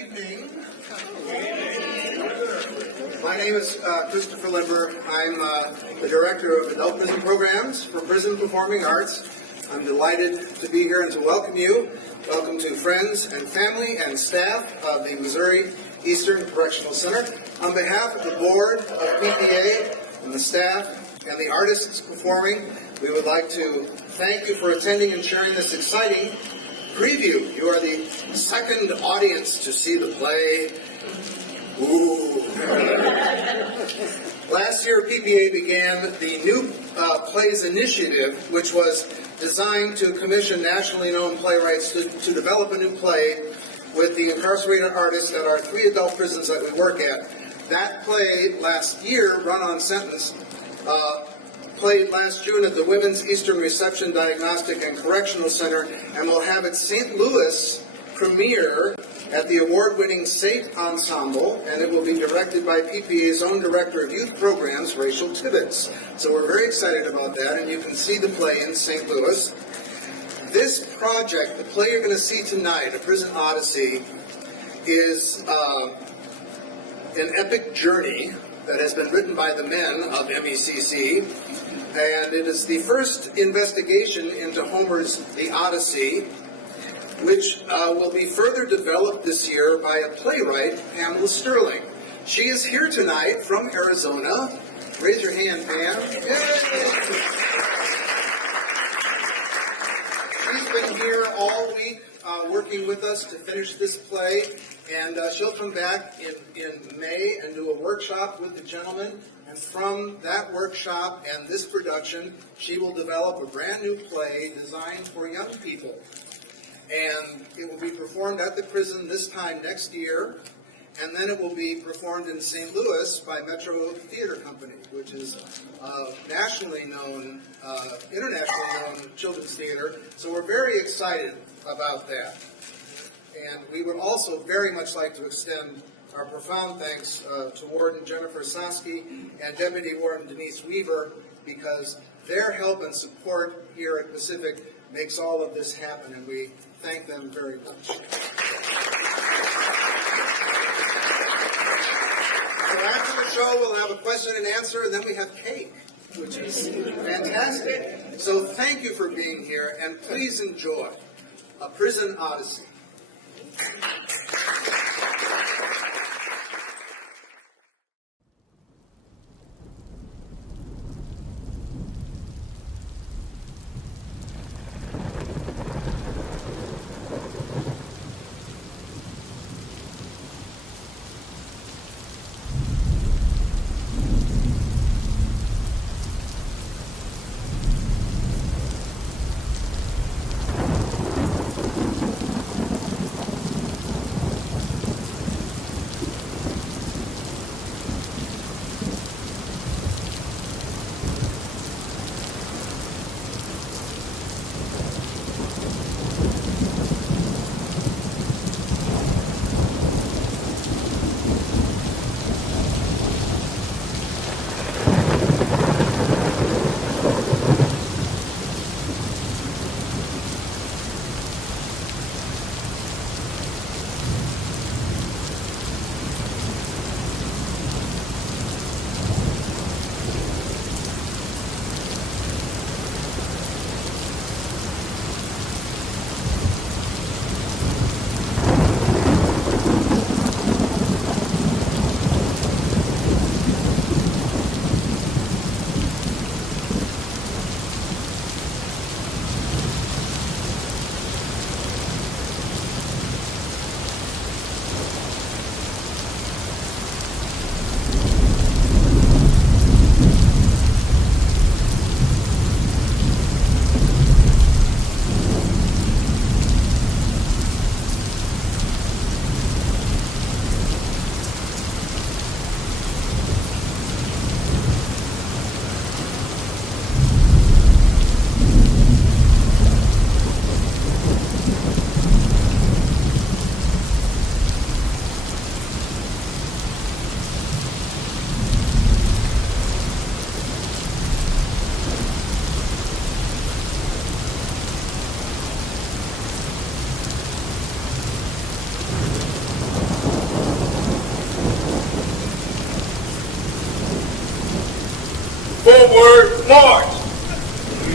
evening. My name is Christopher Limber. I'm the Director of Adult Prison Programs for Prison Performing Arts. I'm delighted to be here and to welcome you. Welcome to friends and family and staff of the Missouri Eastern Correctional Center. On behalf of the board of PPA and the staff and the artists performing, we would like to thank you for attending and sharing this exciting preview. You are the second audience to see the play. Ooh. Last year, PPA began the New Plays Initiative, which was designed to commission nationally known playwrights to develop a new play with the incarcerated artists at our 3 adult prisons that we work at. That play last year, Run on Sentence, played last June at the Women's Eastern Reception Diagnostic and Correctional Center, and will have its St. Louis premiere at the award-winning SAIT Ensemble, and it will be directed by PPA's own Director of Youth Programs, Rachel Tibbetts. So we're very excited about that, and you can see the play in St. Louis. This project, the play you're going to see tonight, A Prison Odyssey, is an epic journey that has been written by the men of MECC, and it is the first investigation into Homer's The Odyssey, which will be further developed this year by a playwright, Pamela Sterling. She is here tonight from Arizona. Raise your hand, Pam. Yay! She's been here all week working with us to finish this play, and she'll come back in May and do a workshop with the gentlemen, and from that workshop and this production, she will develop a brand new play designed for young people. And it will be performed at the prison this time next year, and then it will be performed in St. Louis by Metro Theater Company, which is a nationally known, internationally known children's theater. So we're very excited about that. And we would also very much like to extend our profound thanks to Warden Jennifer Sosky and Deputy Warden Denise Weaver, because their help and support here at Pacific makes all of this happen, and we thank them very much. So after the show, we'll have a question and answer, and then we have cake, which is fantastic. So thank you for being here, and please enjoy A Prison Odyssey.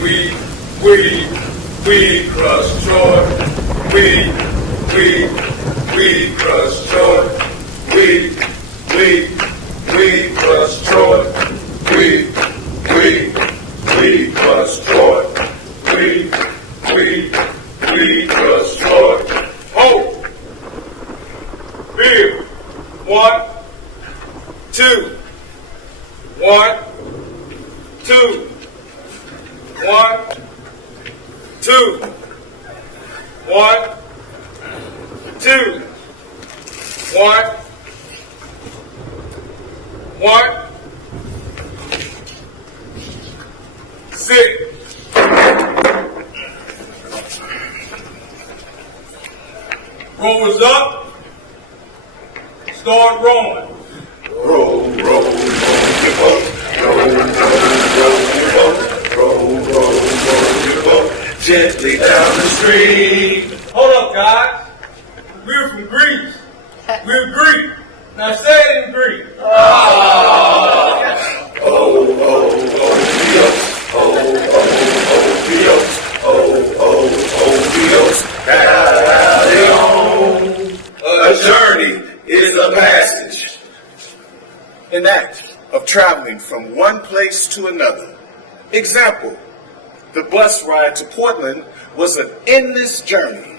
We crush joy. We crush joy. We crush joy. We crush joy. We crush joy. Hope. Fear. 1, 2. 1, 2. 1, 2. 1, 2. 1, 1. Sit. Rowers up. Start rowing. Row, row, row your boat. Row, row, row your boat. Row, row, row your boat. Gently down the stream. Hold up, guys. We're from Greece. We're Greek. Now say it in Greek. Oh, Dios. Oh, Dios. Oh, Dios. A journey is a passage, an act of traveling from one place to another. Example, the bus ride to Portland was an endless journey.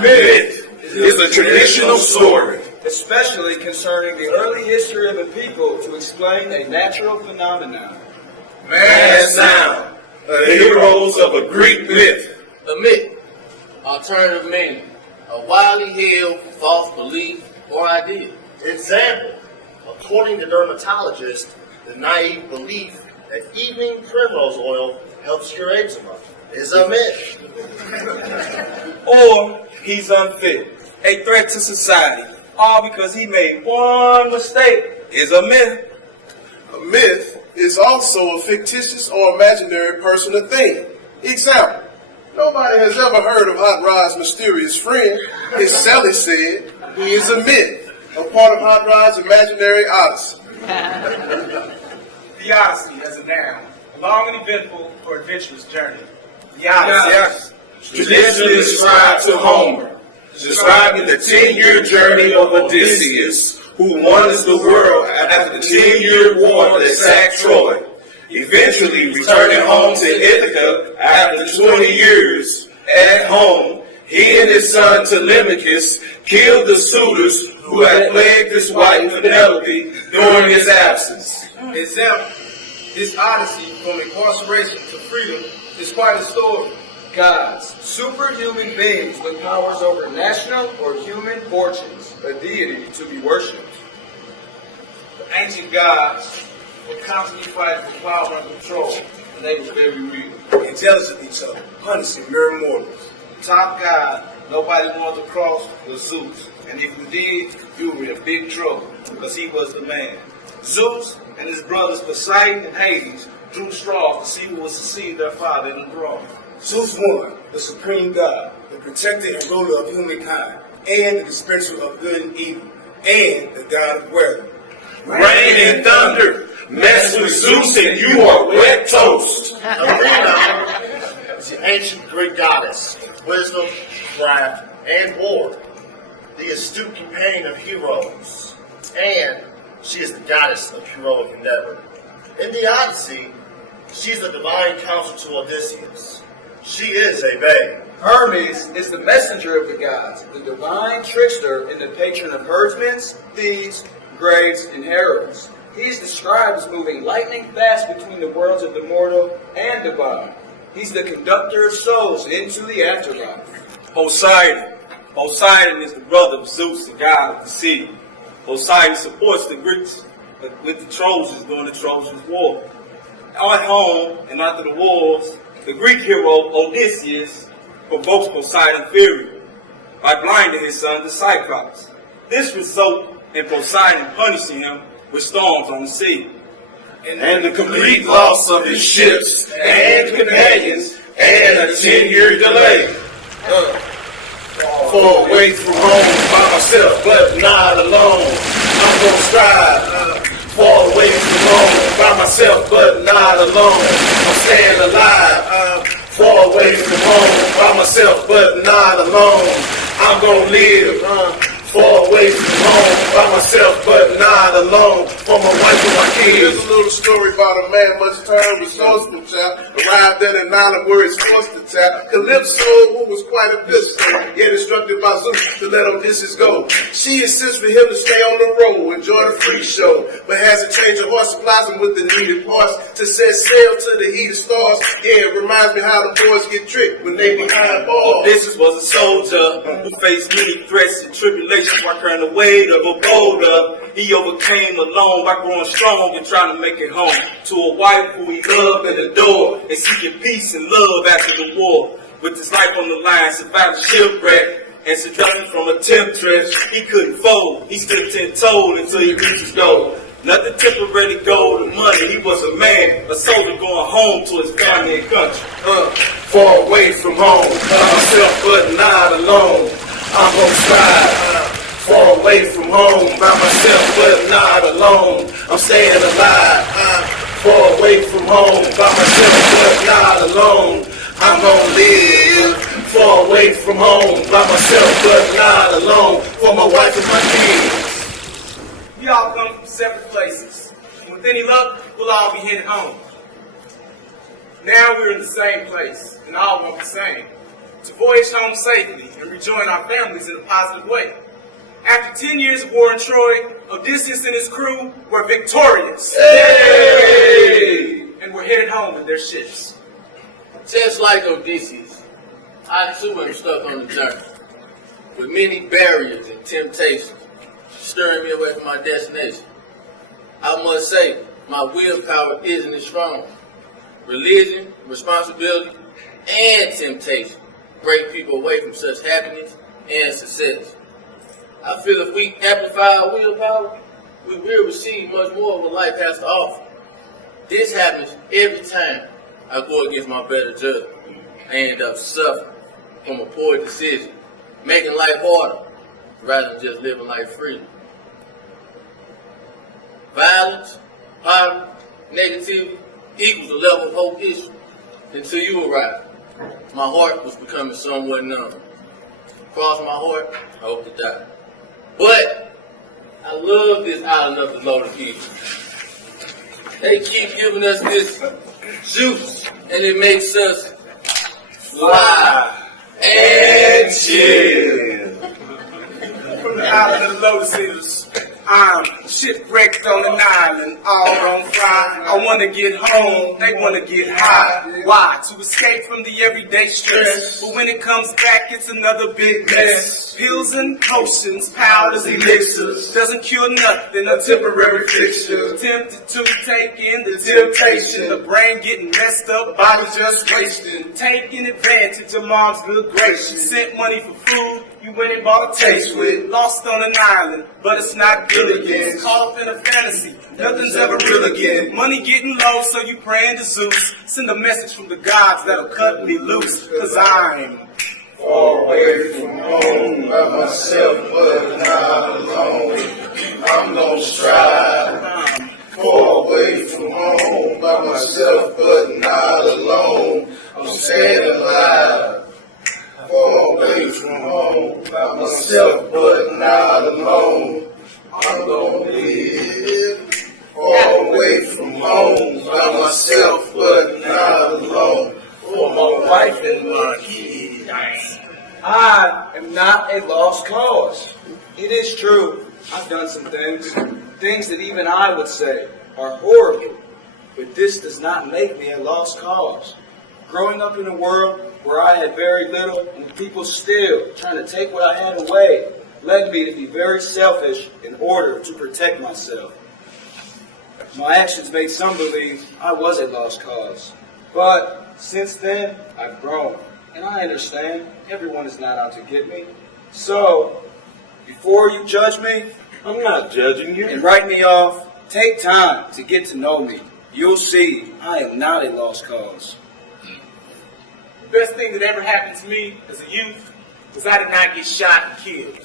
Myth is a traditional story, especially concerning the early history of a people to explain a natural phenomenon. Man sound, the heroes of a Greek myth. A myth, alternative meaning, a widely held false belief or idea. Example, according to dermatologists, the naive belief that evening primrose oil helps cure eczema is a myth. Or he's unfit, a threat to society, all because he made one mistake is a myth. A myth is also a fictitious or imaginary person or thing. Example, nobody has ever heard of Hot Rod's mysterious friend. As Sally said, he is a myth, a part of Hot Rod's imaginary odyssey. The Odyssey as a noun, a long and eventful or adventurous journey. The Odyssey. Traditionally ascribed to Homer, describing the 10-year journey of Odysseus, who wanders the world after the 10-year war that sacked Troy, eventually returning home to Ithaca after 20 years. At home, he and his son Telemachus killed the suitors who had plagued his wife Penelope during his absence. Example, this Odyssey from incarceration to freedom is quite a story. Gods, superhuman beings with powers over national or human fortunes, a deity to be worshipped. The ancient gods were constantly fighting for power and control, and they were very real. And jealous of each other, punishing mere mortals. Top god, nobody wanted to cross was Zeus. And if you did, you were in big trouble, because he was the man. Zeus and his brothers Poseidon and Hades drew straws to see who would succeed their father in the throne. Zeus one, the supreme god, the protector and ruler of humankind, and the dispenser of good and evil, and the god of weather. Rain and thunder, mess with Zeus and you are wet toast. Athena is the ancient Greek goddess, wisdom, craft, and war, the astute companion of heroes, and she is the goddess of heroic endeavor. In the Odyssey, she's the divine counsel to Odysseus. She is a babe. Hermes is the messenger of the gods, the divine trickster and the patron of herdsmen, thieves, graves, and heralds. He is described as moving lightning fast between the worlds of the mortal and divine. He's the conductor of souls into the afterlife. Poseidon. Poseidon is the brother of Zeus, the god of the sea. Poseidon supports the Greeks with the Trojans during the Trojan War. At home and after the wars, the Greek hero Odysseus provokes Poseidon's fury by blinding his son the Cyclops. This results in Poseidon punishing him with storms on the sea. And the complete loss of his ships and companions and a 10-year delay. Far away from home by myself, but not alone. I'm gonna strive far away from home, by myself but not alone. I'm staying alive, far away from home, by myself but not alone. I'm gonna live, far away from home, by myself but not alone. For my wife and my Here's kids. a little story about a man much termed resourceful child, arrived at an island where he's forced to tap. Calypso, who was quite a bishop, yet instructed by Zeus to let him dishes go. She insists for him to stay on the road, enjoy the free show, but has a change of heart, supplies him with the needed parts to set sail to the heated stars. Yeah, it reminds me how the boys get tricked when they behind bars. Odysseus was a soldier who faced many threats and tribulations while carrying the weight of a boulder. He overcame alone by growing strong and trying to make it home to a wife who he loved and adored, and seeking peace and love after the war. With his life on the line, survived a shipwreck and seduction from a temptress. He couldn't fold. He stood 10-toed until he reached his goal. Nothing temporary, gold and money. He was a man, a soldier going home to his family and country. Far away from home, by myself but not alone. I'm gonna strive. Far away from home, by myself but not alone. I'm staying alive. Far away from home, by myself but not alone. I'm gonna live. Far away from home, by myself but not alone. For my wife and my kids. We all come from separate places. And with any luck, we'll all be headed home. Now we're in the same place, and all want the same: to voyage home safely and rejoin our families in a positive way. After 10 years of war in Troy, Odysseus and his crew were victorious. Hey! And were headed home with their ships. Just like Odysseus, I too am stuck on the journey, with many barriers and temptations stirring me away from my destination. I must say, my willpower isn't as strong. Religion, responsibility, and temptation break people away from such happiness and success. I feel if we amplify our willpower, we will receive much more of what life has to offer. This happens every time I go against my better judgment. I end up suffering from a poor decision, making life harder rather than just living life free. Violence, poverty, negativity equals a level of hope issue until you arrive. My heart was becoming somewhat numb. Cross my heart, I hope to die. But I love this island of the loaded people. They keep giving us this juice, and it makes us fly and chill. From the island of the Lotus Eaters, I'm shipwrecked on an island, all on fire. I want to get home, they want to get high. Why? To escape from the everyday stress. But when it comes back, it's another big mess. Pills and potions, powders, elixirs, doesn't cure nothing, a temporary fixture. Tempted to take in the temptation, the brain getting messed up, body just wasting. Taking advantage of mom's good grace. Sent money for food, you went and bought a taste with. Lost on an island, but it's not good again. Caught up in a fantasy, nothing's ever real again. Money getting low, so you praying to Zeus. Send a message from the gods that'll cut me loose, cause I'm Far away from home, by myself but not alone. I'm gonna strive. Far away from home, by myself but not alone. I'm staying alive. Far away from home, by myself but not alone. I'm gonna live. Far away from home, by myself but not alone. For my wife and my kids. I am not a lost cause. It is true, I've done some things that even I would say are horrible, but this does not make me a lost cause. Growing up in a world where I had very little and people still trying to take what I had away led me to be very selfish in order to protect myself. My actions made some believe I was a lost cause, but since then I've grown. And I understand everyone is not out to get me. So, before you judge me, I'm not judging you. and write me off, take time to get to know me. You'll see I am not a lost cause. the best thing that ever happened to me as a youth was I did not get shot and killed.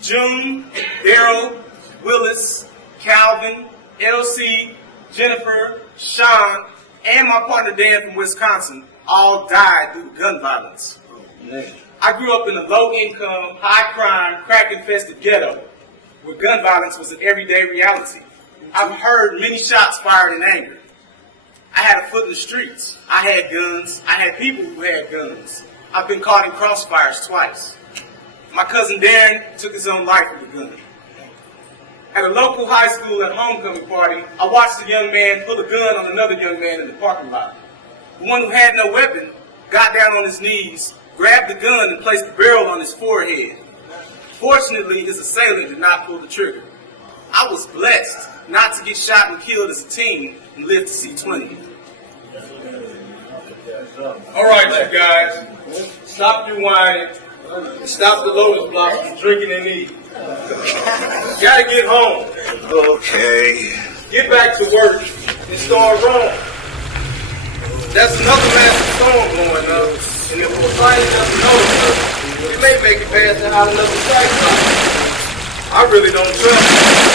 June, Daryl, Willis, Calvin, LC, Jennifer, Sean, and my partner Dan from Wisconsin all died due to gun violence. I grew up in a low-income, high-crime, crack-infested ghetto where gun violence was an everyday reality. I've heard many shots fired in anger. I had a foot in the streets. I had guns. I had people who had guns. I've been caught in crossfires twice. My cousin Darren took his own life with a gun. At a local high school at a homecoming party, I watched a young man pull a gun on another young man in the parking lot. The one who had no weapon got down on his knees, grabbed the gun, and placed the barrel on his forehead. Fortunately, his assailant did not pull the trigger. I was blessed not to get shot and killed as a teen and live to see 20. All right, you guys, stop your whining and stop the lotus blocks from drinking and eating. Gotta get home. Okay. Get back to work and start wrong. That's another massive storm going up, and if we're finally doesn't notice us, we may make it past to out another cyclone. I really don't trust it.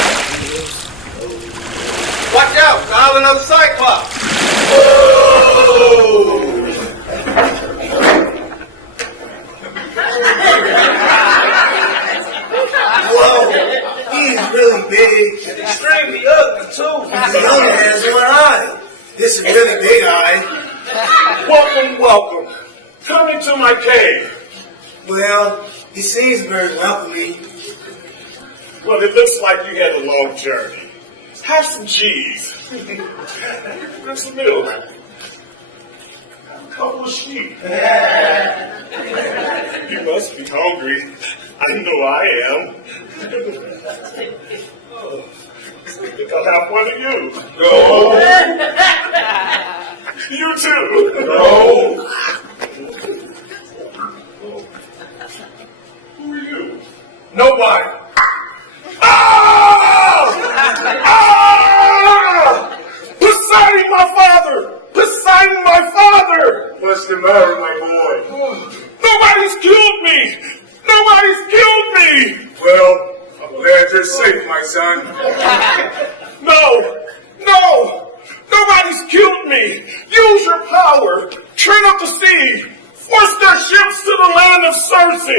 Watch out, Kyle, another cyclops. Whoa! Whoa, he's really big. Extremely ugly, too. He only has one eye. This is a really big eye. Welcome, welcome. Come into my cave. Well, he seems very welcoming. Well, it looks like you had a long journey. Have some cheese. And some milk. A couple of sheep. You must be hungry. I know I am. I think I'll have one of you. No. You too. No. Who are you? Nobody. Ah! Ah! Poseidon, my father! Poseidon, my father! What's the matter, my boy? Nobody's killed me! Nobody's killed me! Well, I'm glad you're safe, my son. No! Nobody's killed me! Use your power! Turn up the sea! Force their ships to the land of Circe!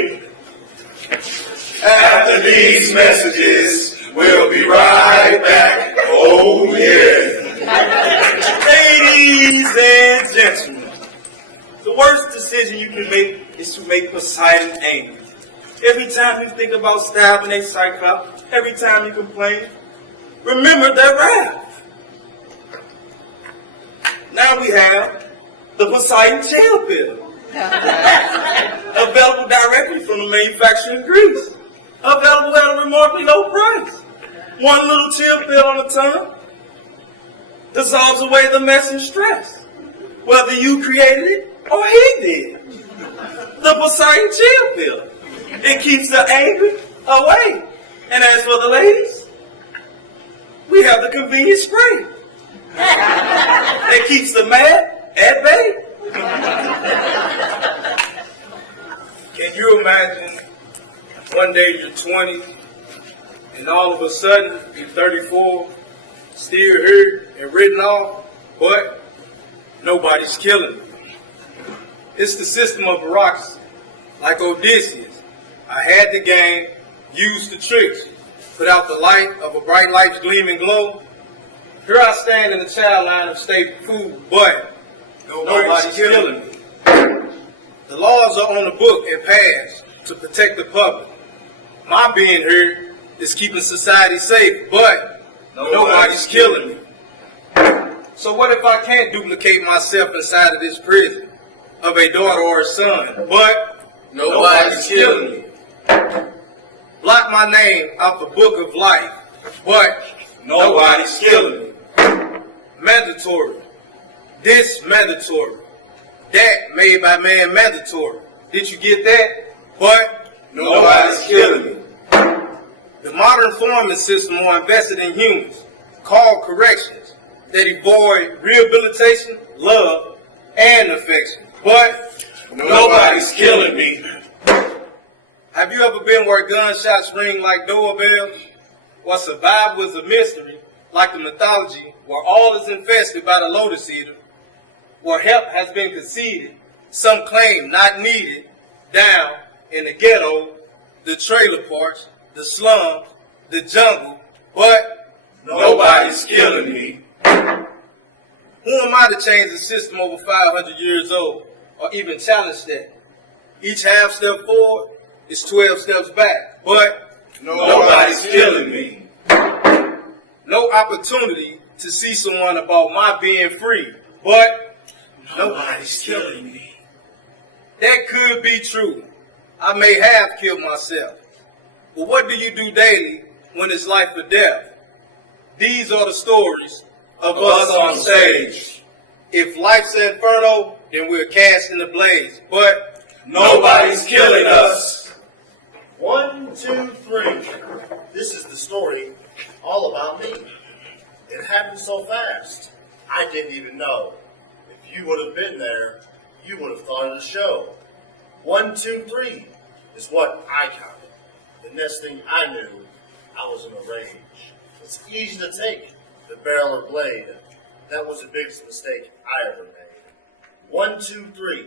After these messages, we'll be right back. Oh, yeah. Ladies and gentlemen, the worst decision you can make is to make Poseidon angry. Every time you think about stabbing a cyclops, every time you complain, remember their wrath. Now we have the Poseidon chill pill, available directly from the manufacturer in Greece, available at a remarkably low price. One little chill pill on the tongue dissolves away the mess and stress, whether you created it or he did. The Poseidon chill pill. It keeps the anger away. And as for the ladies, we have the convenient spray. It keeps the mad at bay. Can you imagine one day you're 20 and all of a sudden you're 34, still here and written off, but nobody's killing you? It's the system of bureaucracy. Like Odysseus, I had the game, used the tricks, put out the light of a bright light's gleaming glow. Here I stand in the child line of state food, but nobody's killing me. The laws are on the book and passed to protect the public. My being here is keeping society safe, but nobody's killing me. So what if I can't duplicate myself inside of this prison of a daughter or a son, but nobody's killing me? Block my name out the book of life, but nobody's killing me. Mandatory. This mandatory. That made by man mandatory. Did you get that? But nobody's killing me. The modern farming system are invested in humans, called corrections, that avoid rehabilitation, love, and affection. But nobody's killing me. Have you ever been where gunshots ring like doorbells? Well, survival is a mystery, like the mythology where all is infested by the lotus eater, where help has been conceded, some claim not needed, down in the ghetto, the trailer parks, the slums, the jungle, but Nobody's killing me. who am I to change a system over 500 years old, or even challenge that? Each half step forward is 12 steps back, but Nobody's killing me. no opportunity to see someone about my being free, but Nobody's killing me. that could be true. I may have killed myself, but what do you do daily when it's life or death? These are the stories of us on stage. If life's an inferno, then we're cast in the blaze, but Nobody's killing us. 1, 2, 3. This is the story all about me. It happened so fast, I didn't even know. If you would have been there, you would have thought of the show. 1, 2, 3 is what I counted. The next thing I knew, I was in a rage. It's easy to take the barrel or blade. That was the biggest mistake I ever made. 1, 2, 3.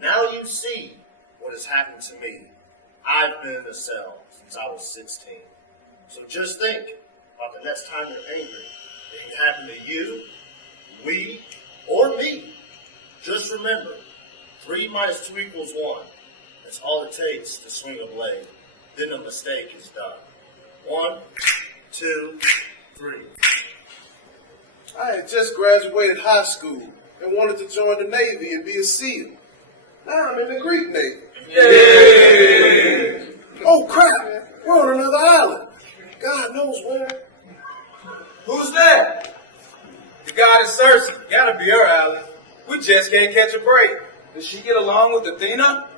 Now you see what has happened to me. I've been in a cell since I was 16. So just think about the next time you're angry. It can happen to you, we, or me. Just remember, 3 minus 2 equals 1. That's all it takes to swing a blade. Then a mistake is done. 1, 2, 3. I had just graduated high school and wanted to join the Navy and be a SEAL. Now I'm in the Greek Navy. Yay! Oh crap! We're on another island. God knows where. Who's that? The goddess Cersei. Gotta be her island. We just can't catch a break. Does she get along with Athena?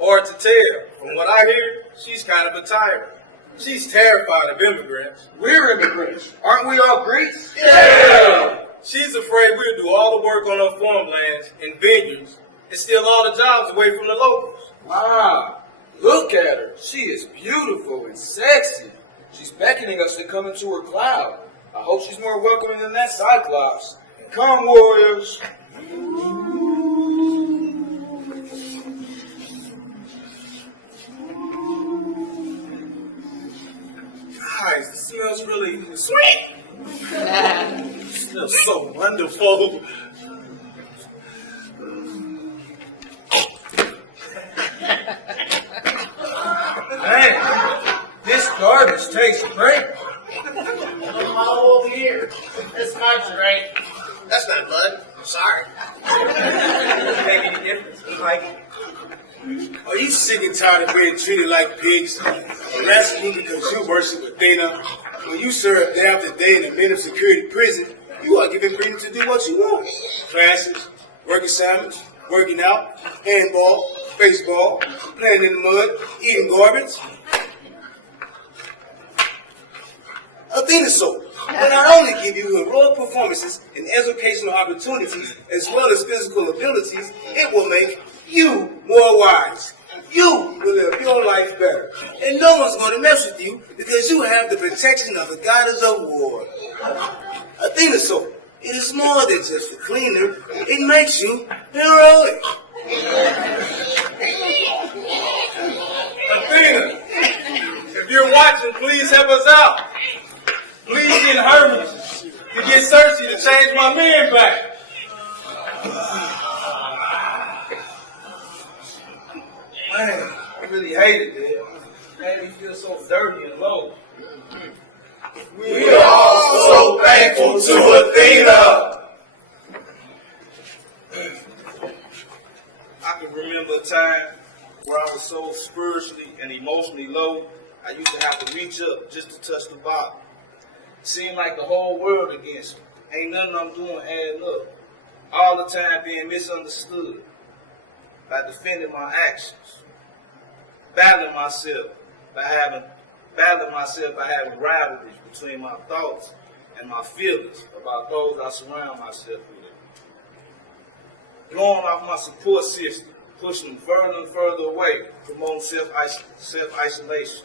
Hard to tell. From what I hear, she's kind of a tyrant. She's terrified of immigrants. We're immigrants. Aren't we all Greeks? Yeah! She's afraid we'll do all the work on her farmlands and vineyards and steal all the jobs away from the locals. Wow. Look at her. She is beautiful and sexy. She's beckoning us to come into her cloud. I hope she's more welcoming than that Cyclops. Come, warriors. Guys, it smells really sweet. It smells so wonderful. Man, this garbage tastes great. Come on over here. This car's great. That's not blood. I'm sorry. Make any difference? You like it? Are you sick and tired of being treated like pigs? Harassing you because you worship Athena? When you serve day after day in a men of security prison, you are given freedom to do what you want. Classes, work assignments, working out, handball, baseball, playing in the mud, eating garbage. Athena soul will not only give you heroic performances and educational opportunities as well as physical abilities, it will make you more wise. You will live your life better. And no one's going to mess with you because you have the protection of the goddess of war. Athena soul, it is more than just a cleaner. It makes you heroic. Athena, if you're watching, please help us out. Please get Hermes to get Cersei to change my man back. Man, I really hated that. Made me feel so dirty and low. We are all so thankful to Athena. I can remember a time where I was so spiritually and emotionally low, I used to have to reach up just to touch the bottom. Seemed like the whole world against me. Ain't nothing I'm doing adding up. All the time being misunderstood by defending my actions. Battling myself by having rivalries between my thoughts and my feelings about those I surround myself with. Blowing off my support system, pushing them further and further away, promoting self-isolation.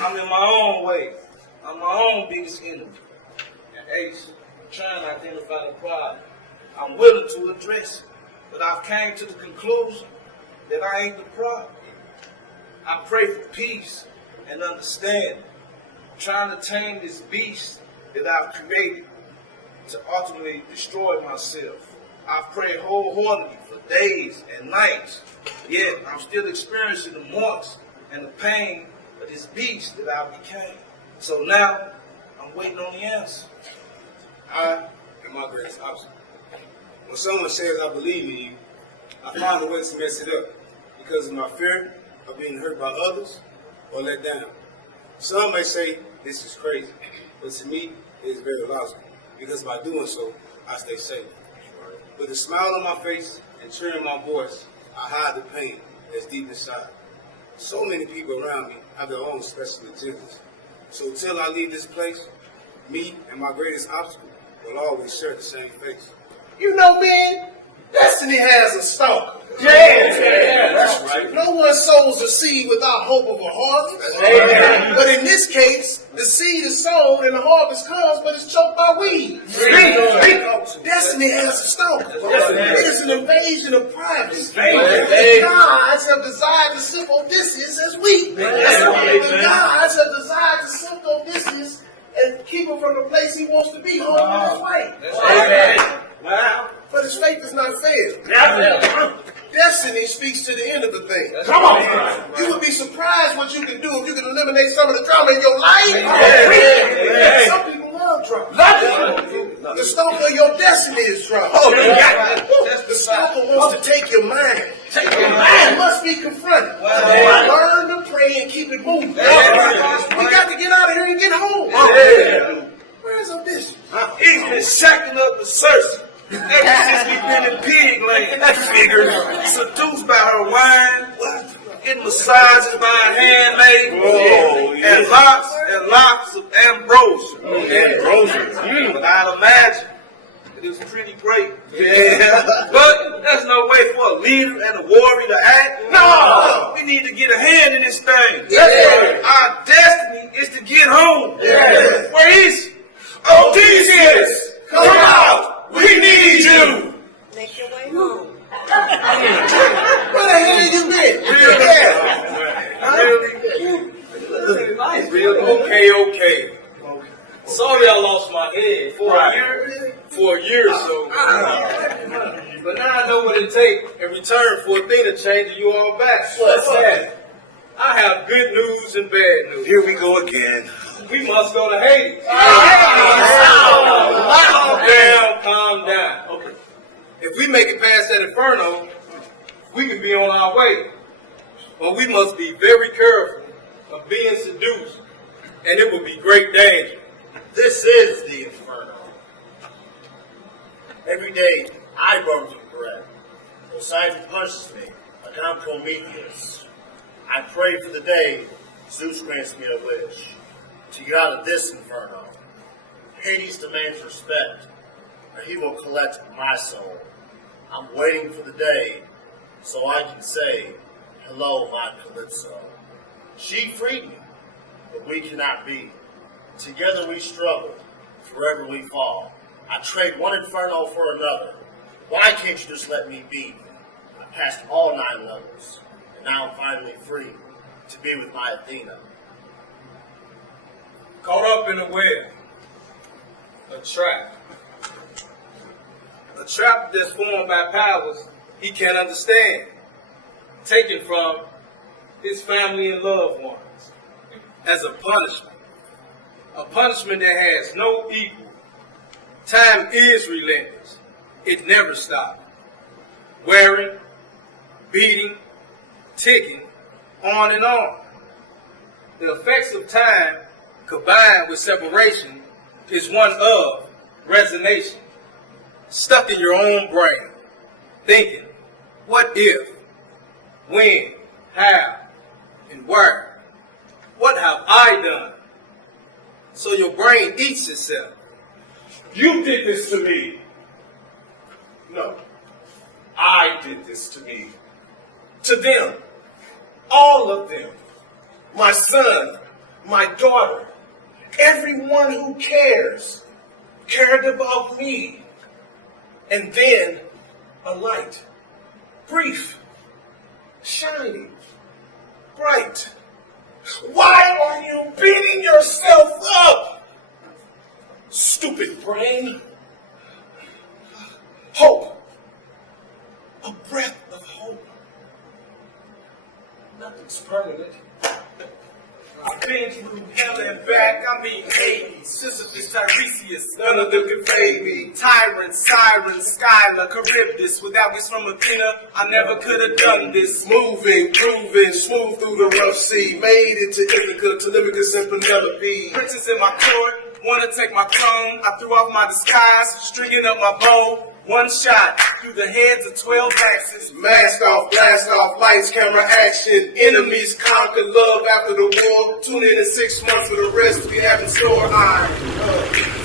I'm in my own way. I'm my own biggest enemy. Ace, trying to identify the problem. I'm willing to address it, but I've came to the conclusion that I ain't the problem. I pray for peace and understanding, trying to tame this beast that I've created to ultimately destroy myself. I've prayed wholeheartedly for days and nights, yet I'm still experiencing the marks and the pain of this beast that I became. So now, I'm waiting on the answer. I am my greatest obstacle. When someone says I believe in you, I find a way to mess it up because of my fear of being hurt by others or let down. Some may say this is crazy, but to me, it is very logical because by doing so, I stay safe. With a smile on my face and cheering my voice, I hide the pain that's deep inside. So many people around me have their own special agendas. So till I leave this place, me and my greatest obstacle will always share the same face. You know, man, destiny has a stalker. That's right. No one sows a seed without hope of a harvest. Amen. But in this case, the seed is sown and the harvest comes, but it's choked by weeds. Destiny has a stalker. It is an invasion of privacy. The gods have desired to sift Odysseus as wheat. The gods have desired to sift Odysseus and keep him from the place he wants to be, home with his wife. Wow. But his faith is not fair. Destiny speaks to the end of the thing. Come on. You would be surprised what you can do if you can eliminate some of the drama in your life. Some people love drama. The stalker of your destiny is drama. The stalker wants to take your mind. It must be confronted. Learn to pray and keep it moving. We got to get out of here and get home. Where's Odysseus? He's been shacking up the search ever since we've been in pig land. Seduced by her wine, getting massages by her handmaid, and locks of ambrosia. But I'd imagine that it was pretty great. But there's no way for a leader and a warrior to act. No! We need to get a hand in this thing. Our destiny is to get home. Where is he? Odysseus, come out! We need you! Make your way home. Where the hell have you been? Okay. Sorry I lost my head for a year or so. But now I know what it takes in return for a thing to change you all back. What's that? I have good news and bad news. Here we go again. We must go to Hades. Calm down. Okay. If we make it past that inferno, we can be on our way. But we must be very careful of being seduced, and it will be great danger. This is the inferno. Every day I burn with bread. Poseidon punishes me like I'm Prometheus. I pray for the day Zeus grants me a wish to get out of this inferno. Hades demands respect, or he will collect my soul. I'm waiting for the day so I can say, hello, my Calypso. She freed me, but we cannot be. Together we struggle, forever we fall. I trade one inferno for another. Why can't you just let me be? I passed all 9 levels, and now I'm finally free to be with my Athena. Caught up in a web, a trap. A trap that's formed by powers he can't understand, taken from his family and loved ones as a punishment. A punishment that has no equal. Time is relentless. It never stops. Wearing, beating, ticking, on and on. The effects of time combined with separation is one of resignation. Stuck in your own brain, thinking, what if, when, how, and where? What have I done? So your brain eats itself. You did this to me. No, I did this to me. To them. All of them. My son, my daughter, everyone who cares. cared about me. And then a light, brief, shining, bright. Why are you beating yourself up? Stupid brain. Hope. A breath of hope. Nothing's permanent. I've been through hell and back, I mean Hades, Sisyphus, Tiresias, none of them can fade me. Tyrant, Siren, Skylar, Charybdis, without this from Athena, I never could have done this. Moving, grooving, smooth through the rough sea. Made it to Ithaca, Telemachus, and Penelope. Princess in my court, wanna take my throne, I threw off my disguise, stringing up my bow. One shot through the heads of 12 axes. Mask off, blast off, lights, camera, action. Enemies conquer love after the war. Tune in 6 months for the rest we have in store. I'm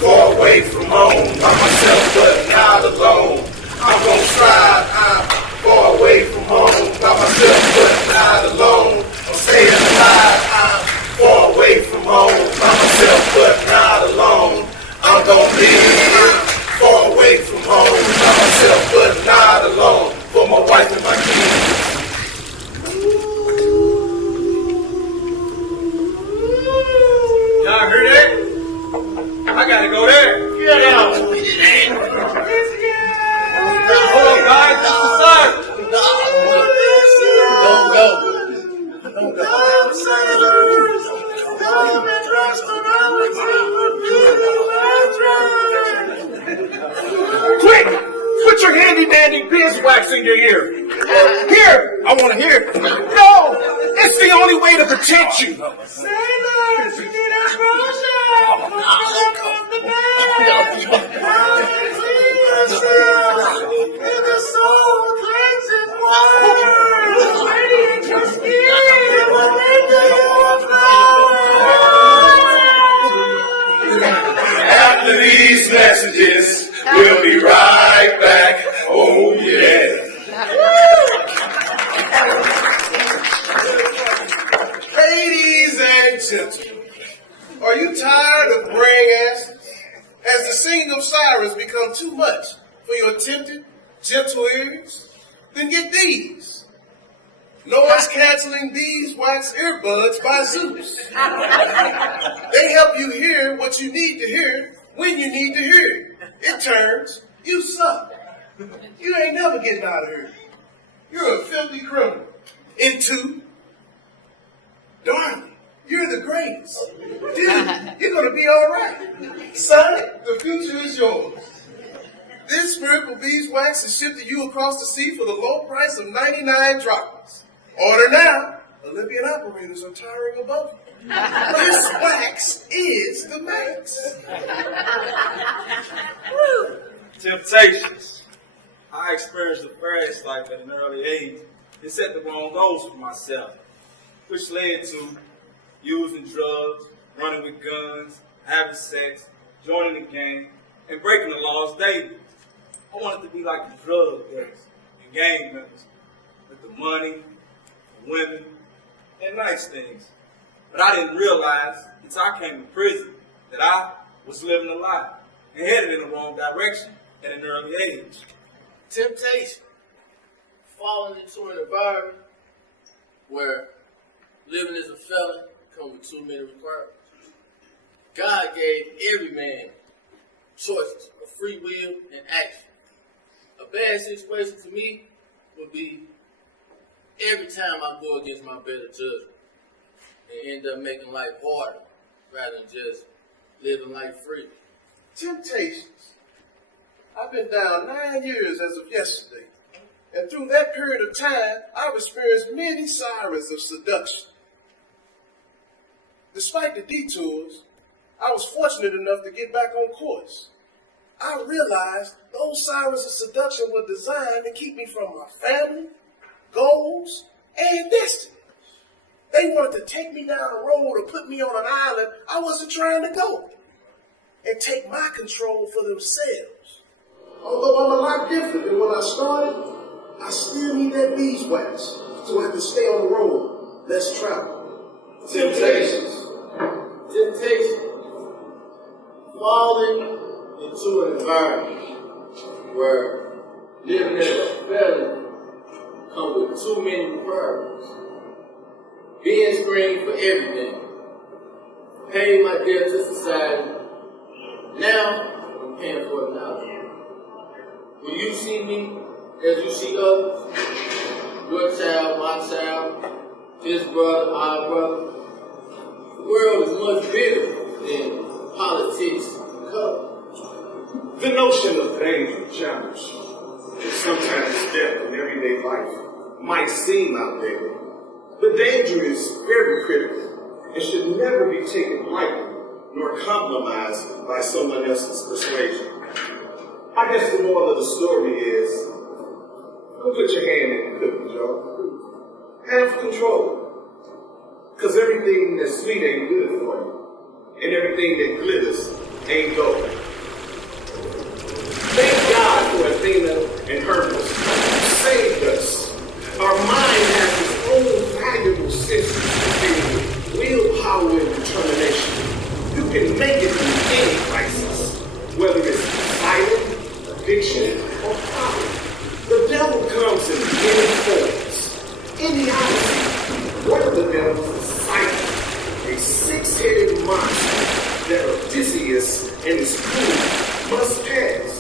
far away from home, by myself but not alone. I'm gonna strive, I'm far away from home, by myself but not alone. I'm staying alive, I'm far away from home, by myself but not alone. I'm gonna live far away from home, by myself but not alone, for my wife and my kids. Y'all heard that? I gotta go there. Get out! Hold on, guys, this is sir. Don't go. Quick! Put your handy-dandy beeswax in your ear. Here! I want to hear. No! It's the only way to protect you. Sailors, we need a cruiser! From the in the soul cleansing water, radiate your skin, will render your After these messages, we'll be right back. Oh, yeah. Ladies and gentlemen, are you tired of praying asses? Has the singing of sirens become too much for your tempted, gentle ears? Then get these. Noise-canceling beeswax earbuds by Zeus. They help you hear what you need to hear when you need to hear it. It turns, you suck. You ain't never getting out of here. You're a filthy criminal. Into, darling, you're the greatest. Dude, you're going to be all right. Son, the future is yours. This miracle beeswax is shipped to you across the sea for the low price of 99 drachmas. Order now. Olympian operators are towering above you. This wax is the max. Temptations. I experienced the fast life at an early age and set the wrong goals for myself, which led to using drugs, running with guns, having sex, joining the gang, and breaking the laws daily. I wanted to be like the drug dealers and gang members with the money, the women, and nice things. But I didn't realize until I came to prison that I was living a lie and headed in the wrong direction at an early age. Temptation. Falling into an environment where living as a felon comes with too many requirements. God gave every man choices of free will and action. A bad situation to me would be every time I go against my better judgment and end up making life harder rather than just living life free. Temptations. I've been down 9 years as of yesterday. And through that period of time, I've experienced many sirens of seduction. Despite the detours, I was fortunate enough to get back on course. I realized those sirens of seduction were designed to keep me from my family, goals, and destiny. They wanted to take me down a road or put me on an island I wasn't trying to go, and take my control for themselves. Although I'm a lot different than when I started, I still need that beeswax so I can stay on the road, less travel. Temptations. Temptation. Falling into an environment where living as a felon comes with too many requirements. Being screened for everything. Paying my debt to society. Now, I'm paying for it now. When you see me as you see others, your child, my child, his brother, our brother, the world is much bigger than politics and color. The notion of danger and challenge and sometimes death in everyday life might seem outdated, but danger is very critical and should never be taken lightly nor compromised by someone else's persuasion. I guess the moral of the story is, don't put your hand in the cookie jar. Have control. Because everything that's sweet ain't good for you. And everything that glitters ain't gold. Thank God for Athena and Hermes who saved us. Our mind has its own valuable sense of willpower and determination. You can make it through any crisis, whether it's silent, addiction, or poverty. The devil comes in many forms. In reality, one of the devils is Psyche, a six-headed monster that Odysseus and his crew must pass.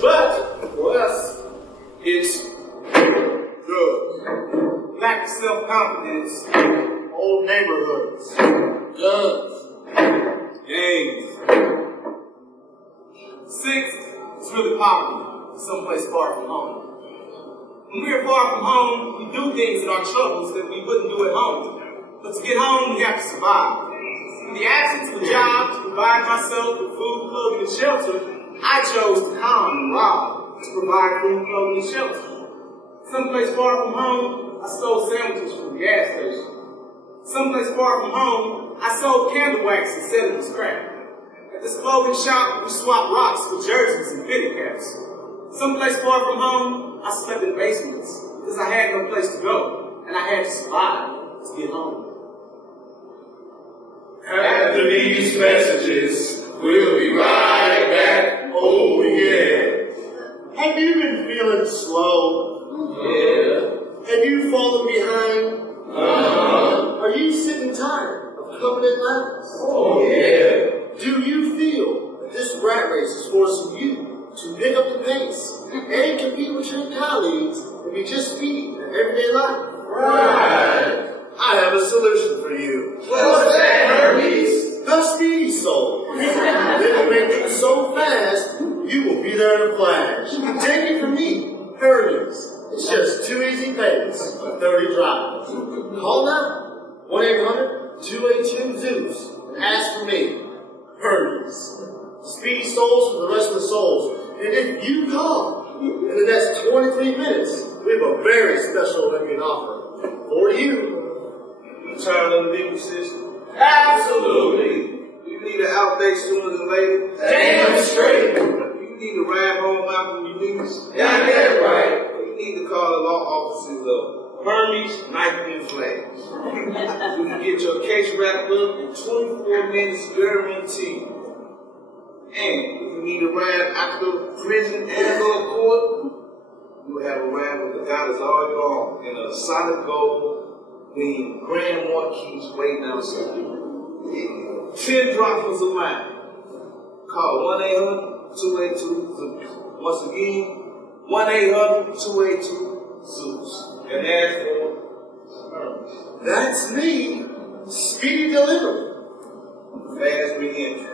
But for us, it's drugs, Lack of self-confidence. Old neighborhoods. Guns. Gangs. Six, it's really poverty, someplace far from home. When we are far from home, we do things in our troubles that we wouldn't do at home. But to get home, we have to survive. In the absence of a job to provide myself with food, clothing, and shelter, I chose to con and rob to provide food, clothing, and shelter. Someplace far from home, I stole sandwiches from the gas station. Someplace far from home, I sold candle wax and said it was crack. At this clothing shop, we swapped rocks for jerseys and fitted caps. Someplace far from home, I slept in basements because I had no place to go and I had to survive to get home. after these messages, we'll be right back. Oh yeah. Have you been feeling slow? Yeah. Have you fallen behind? Are you sick and tired of coming in last? Oh, yeah. Do you feel that this rat race is forcing you to pick up the pace and compete with your colleagues and be just speed in everyday life? Right. I have a solution for you. What's that, Hermes? The Speedy Soul. It'll make things so fast, you will be there in a flash. Take it from me, Hermes. It's just 2 easy payments for 30 drives. Call now, 1-800-282-ZEUS, and ask for me, Hermes. Speedy Souls for the rest of the souls. And if you call in the next 23 minutes, we have a very special Olympian offer for you. Tired of the legal system? Absolutely. You need an outdate sooner than later? Damn straight. You need to ride home after your news? Got that right. You need to call the law offices of Hermes, Knife, and Flags. You can get your case wrapped up in 24 minutes guaranteed. And if you need to ride after prison and or court, you will have a ride with the God is all your own in a solid gold the Grand Marquis waiting outside. 10 droppers a mile. Call 1-800-282-ZEUS. Once again, 1-800-282-ZEUS. And ask for Hermes. That's me, Speedy Delivery. Fast re-entry.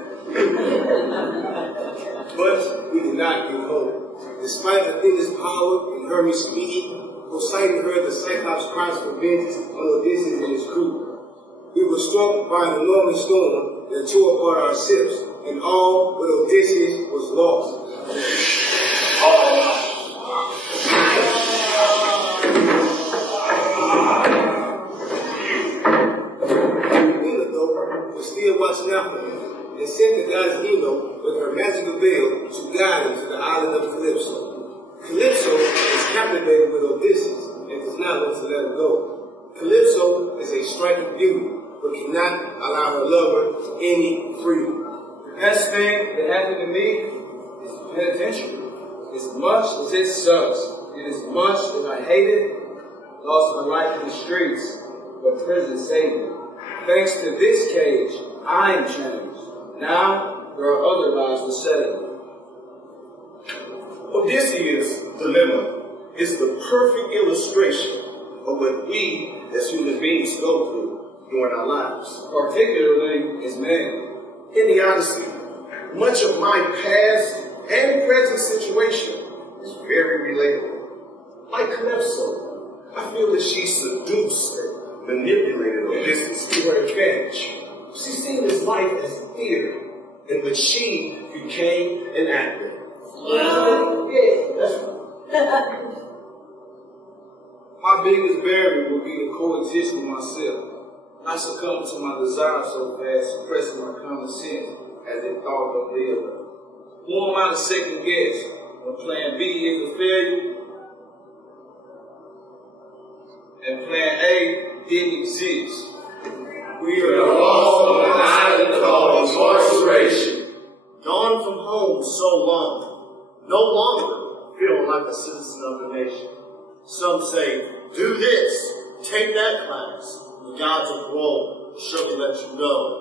But we did not get home. Despite Athena's power and Hermes' speed, Poseidon heard the Cyclops cries for vengeance on Odysseus and his crew. We were struck by an enormous storm that tore apart our ships, and all but Odysseus was lost. Athena, though, was still watching out for him, and sent the goddess Ino with her magical veil to guide him to the island of Calypso. Calypso is captivated with Odysseus and does not want to let him go. Calypso is a striking beauty, but cannot allow her lover any penitentiary. As much as it sucks, and as much as I hate it, lost my life in the streets, but prison saved me. Thanks to this cage, I am changed. Now, there are other lives to save. Odysseus' dilemma is the perfect illustration of what we as human beings go through during our lives. Particularly as men. In the Odyssey, much of my past and present situation is very relatable. Like Calypso, I feel that she seduced and manipulated Odysseus to her advantage. She seen his life as theater, in which she became an actor. Yeah, that's right. My biggest barrier would be to coexist with myself. Not succumb to my desire so fast, suppressing my common sense as it thought of live. Who am I to second guess when plan B is a failure and plan A didn't exist? We are lost on an island called incarceration. Gone from home so long, no longer feeling like a citizen of the nation. Some say, do this, take that class. The gods of Rome surely let you go.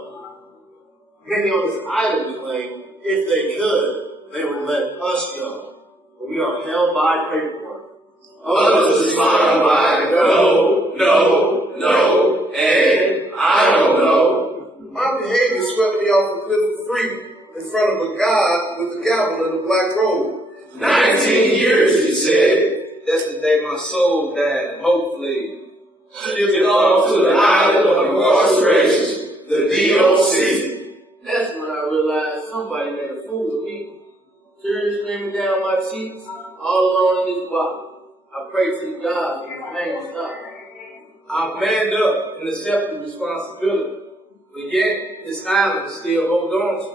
Many on this island claim, if they could, they would let us go. But we are held by paperwork. Others respond by no, no, no, and I don't know. My behavior swept me off the cliff of freedom in front of a god with a gavel and a black robe. 19 years, he said. That's the day my soul died, hopefully. You belong to the island of incarceration, the DOC. That's when I realized somebody made a fool of me. Tears streaming down my cheeks, all alone in this body. I pray to the God for his pain to stop. I've manned up and accepted responsibility, but yet this island still hold on to.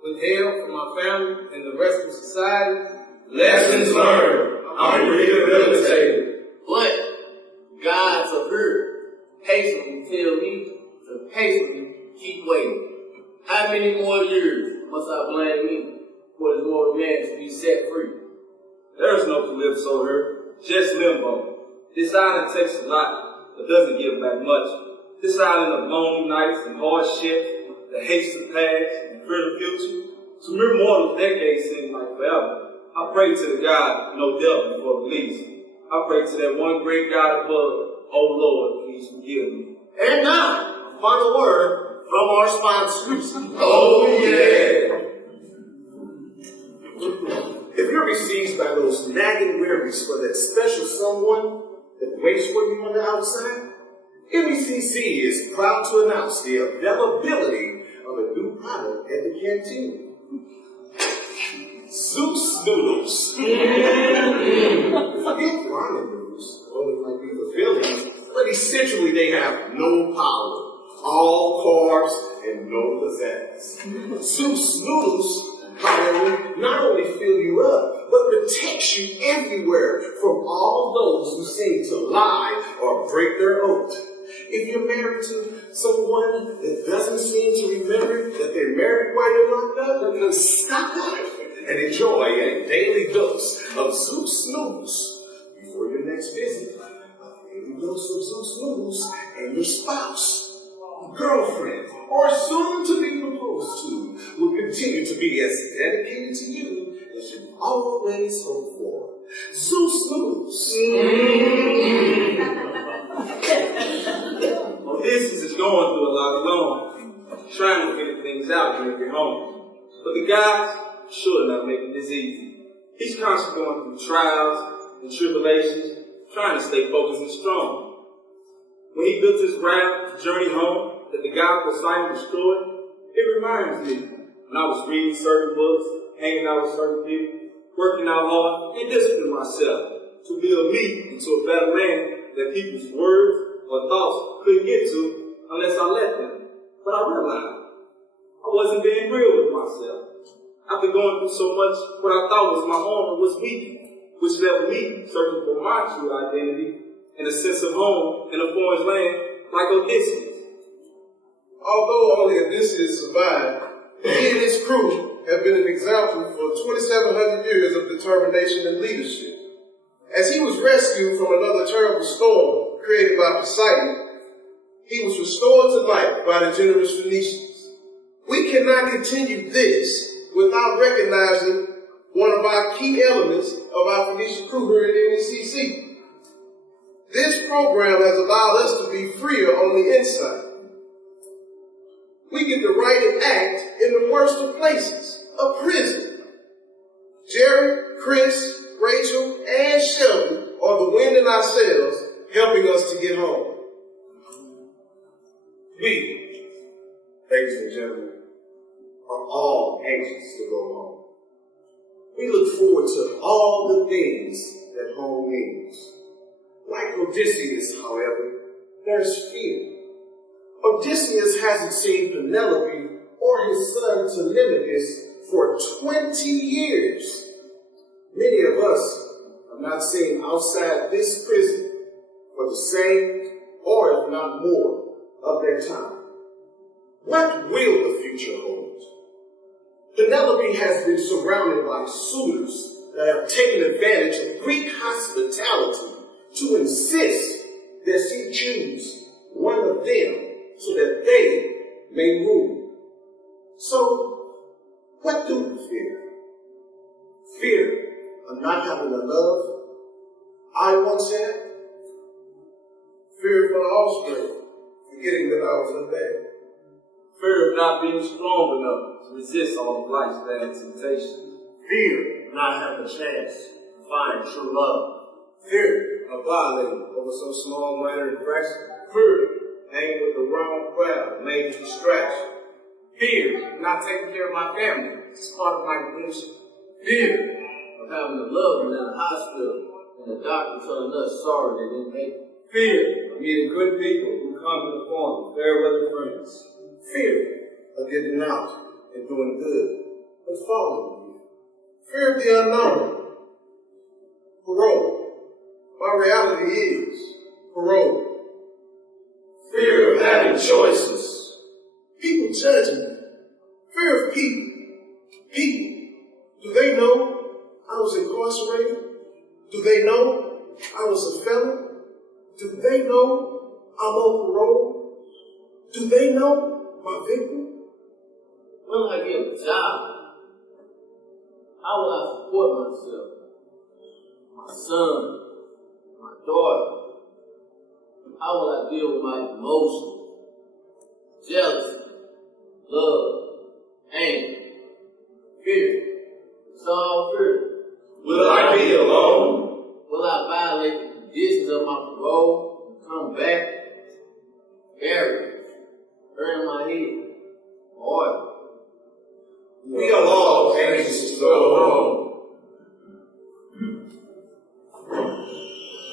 With help from my family and the rest of society, Lessons learned. I'm rehabilitated. But God's of here patiently tell me to patiently keep waiting. How many more years must I blame me for this mortal man to be set free? There is no calypso here, just limbo. This island takes a lot, but doesn't give back much. This island of lonely nights and hardship, the haste of past and fear of the future. To mere mortals, decades seem like forever. I pray to the God, no devil before release. I pray to that one great God above. Oh Lord, please forgive me. And now, a final word from our sponsors. Oh, yeah. If you're besieged by those nagging worries for that special someone that waits for you on the outside, MECC is proud to announce the availability of a new product at the canteen. Zeus noodles. Forget ramen noodles, or it might be the Phillies, but essentially they have no power, all carbs, and no pizzazz. Zeus noodles, however, not only fill you up, but protects you everywhere from all those who seem to lie or break their oath. If you're married to someone that doesn't seem to remember that they're married while you're locked up, then stop life and enjoy a daily dose of Zeus noodles before your next visit. A daily dose of Zeus noodles and your spouse, girlfriend, or soon to be proposed to will continue to be as dedicated to you as you've always hoped for. Zeus noodles. Odysseus is going through a lot alone, trying to figure things out to make it home. But the guys sure not making this easy. He's constantly going through trials and tribulations, trying to stay focused and strong. When he built his raft journey home that the god Poseidon destroyed, it reminds me when I was reading certain books, hanging out with certain people, working out hard, and disciplining myself to build me into a better man that people's words or thoughts couldn't get to unless I let them. But I realized I wasn't being real with myself. After going through so much, what I thought was my armor was weakening, which left me searching for my true identity and a sense of home in a foreign land like Odysseus. Although only Odysseus survived, he and his crew have been an example for 2,700 years of determination and leadership. As he was rescued from another terrible storm created by Poseidon, he was restored to life by the generous Phoenicians. We cannot continue this without recognizing one of our key elements of our Phoenician crew here at NECC. This program has allowed us to be freer on the inside. We get to write and act in the worst of places, a prison. Jerry, Chris, Rachel, and Shelby are the wind in our sails, helping us to get home. We, ladies and gentlemen, are all anxious to go home. We look forward to all the things that home means. Like Odysseus, however, there's fear. Odysseus hasn't seen Penelope or his son Telemachus for 20 years. Many of us have not seen outside this prison for the same, or if not more, of their time. What will the future hold? Penelope has been surrounded by suitors that have taken advantage of Greek hospitality to insist that she choose one of them so that they may rule. So, what do we fear? Fear of not having the love I once had? Fear of my offspring, forgetting that I was a man. Fear of not being strong enough to resist all of life's bad temptations. Fear of not having a chance to find true love. Fear of violating over some small minor infraction. Fear of hanging with the wrong crowd, made a distraction. Fear of not taking care of my family. It's part of my redemption. Fear of having a loved one in the hospital and the doctor telling us sorry they didn't make it. Fear of meeting good people who come to the form of fair weather friends. Fear of getting out and doing good, but following you. Fear of the unknown. Parole. My reality is parole. Fear of having choices. People judging me. Fear of people. People. Do they know I was incarcerated? Do they know I was a felon? Do they know I'm on parole? Do they know my victim? When I get a job, how will I support myself, my son, my daughter? How will I deal with my emotions, jealousy, love, anger, fear? It's all fear. Will I be alone? Will I violate the conditions of my parole and come back? Barriers, hurting my head, heart. We are all anxious to go home.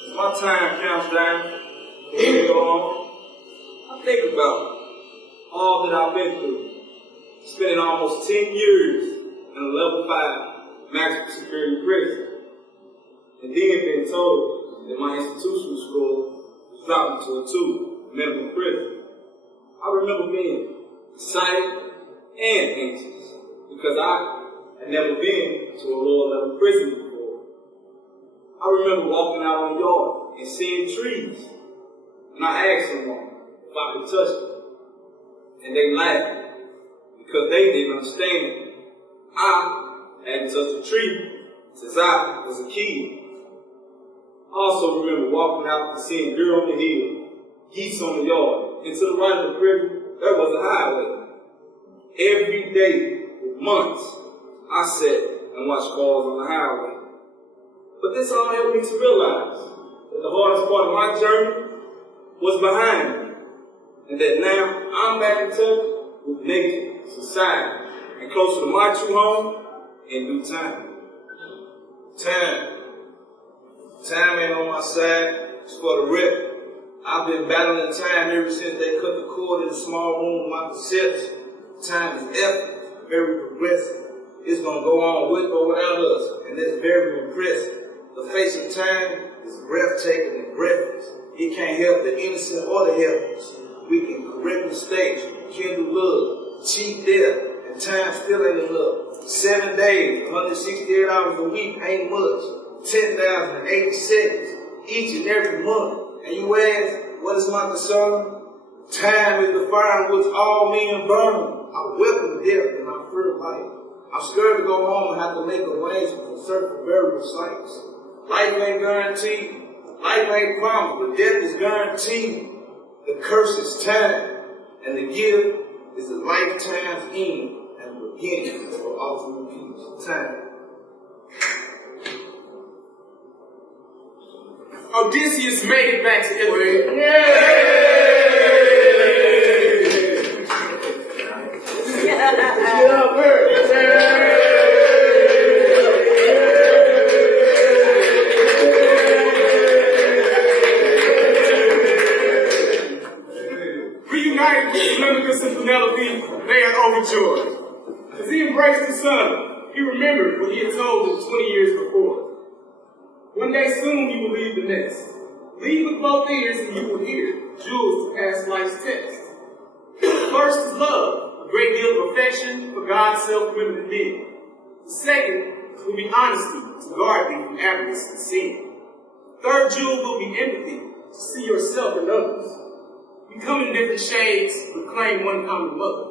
As my time counts down, here we go home. I think about all that I've been through. Spending almost 10 years in a level 5 maximum security prison. And then being told that my institutional score was dropped to a 2 minimum prison. I remember being excited and anxious because I had never been to a lower level prison before. I remember walking out on the yard and seeing trees. And I asked someone if I could touch them. And they laughed because they didn't understand. I hadn't touched a tree since I was a kid. I also remember walking out and seeing deer on the hill, geese on the yard, and to the right of the prison, there was a highway. Every day for months, I sat and watched cars on the highway. But this all helped me to realize that the hardest part of my journey was behind me, and that now I'm back in touch with nature, society, and closer to my true home in due time. Time ain't on my side, it's for the rip. I've been battling time ever since they cut the cord in the small room of my conception. Time is effort, very progressive. It's gonna go on with or without us, and it's very impressive. The face of time is breathtaking and breathless. It can't help the innocent or the helpless. We can correct mistakes, kindle love, cheat death, and and time still ain't enough. 7 days, 168 hours a week ain't much. 10,080 seconds each and every month. And you ask, what is my concern? Time is the fire in which all men burn. I welcome death and I fear life. I'm scared to go home and have to make arrangements and search for burial sites. Life ain't guaranteed. Life ain't promised, but death is guaranteed. The curse is time, and the gift is a lifetime's end and the beginning for ultimate peace. Time. Odysseus made it back to Italy. Reunited with Telemachus and Penelope, they are overjoyed. As he embraced his son, he remembered what he had told him 20 years before. One day soon you will leave the nest. Lead with both ears and you will hear jewels to pass life's test. First is love, a great deal of affection for God's self-limited men. The second will be honesty, to guard thee from avarice and sin. Third jewel will be empathy, to see yourself and others. We come in different shades, but claim one common mother.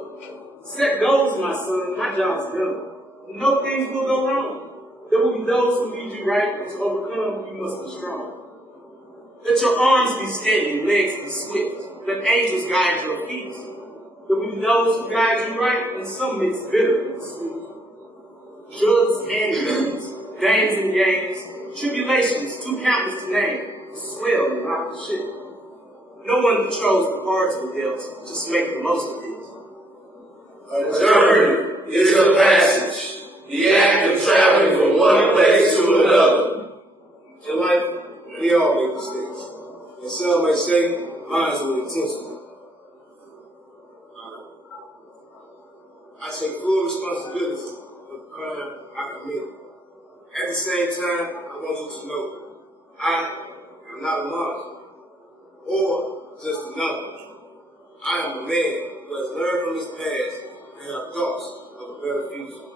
Set goals, my son, my job's done. You know things will go wrong. There will be those who lead you right, but to overcome, you must be strong. Let your arms be steady and legs be swift. Let angels guide your feet. There will be those who guide you right, and some mix bitter and sweet. Drugs and drugs, dames and games, tribulations, too countless to name, swell and rock the ship. No one controls the cards we're dealt, just make the most of it. A journey is a passage, the act of traveling from one place to another. In life, we all make mistakes. And some may say, mine were intentional. I take full responsibility for the crime I committed. At the same time, I want you to know, I am not a monster, or just a number. I am a man who has learned from his past and have thoughts of a better future.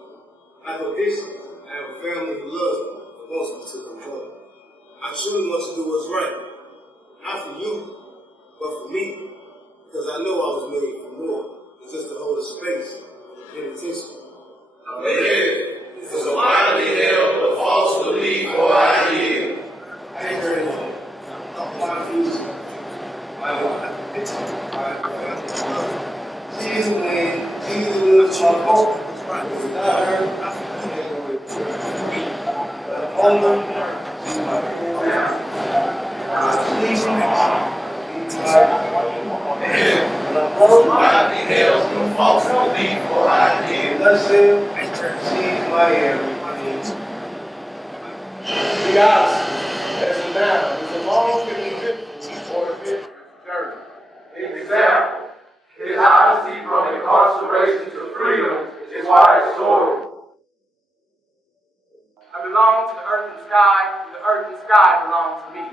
Like Odysseus, I have a family who loves me and wants me to come home. I truly want to do what's right. Not for you, but for me. Because I know I was made for more than just to hold a space and penitentiary. A myth is a widely held but false belief or idea. Jesus, when Jesus was on hope, was not hurt. Hunger, Widely held but false belief or idea. my needs. The Odyssey, as a noun, is a long and eventful or adventurous journey. Example, his odyssey from incarceration to freedom is why it's story. I belong to the earth and sky, and the earth and sky belong to me.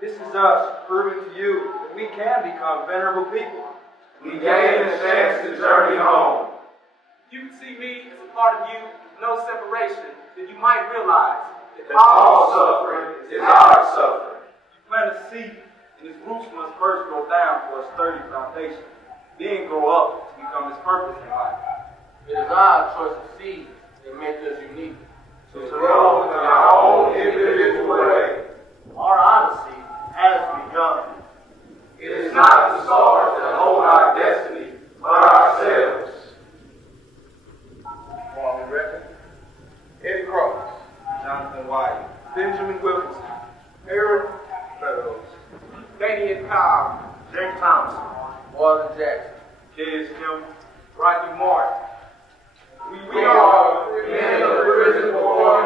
This is us proving to you that we can become venerable people. We gain a chance to journey home. You can see me as a part of you with no separation, then you might realize that All suffering is our suffering. You plant a seed, and its roots must first grow down for a sturdy foundation, then grow up to become its purpose in life. It is our choice of seeds that make us unique. To grow in our own individual way. Our odyssey has begun. It is not the stars that hold our destiny, but ourselves. Kwame Reckon, Eddie Cross, Jonathan White, Benjamin Wilkinson, Harold Meadows, Daniel Cobb, Jake Thompson, Walter Jackson. K.S. Kim, Rocky Martin. We are men of the prison for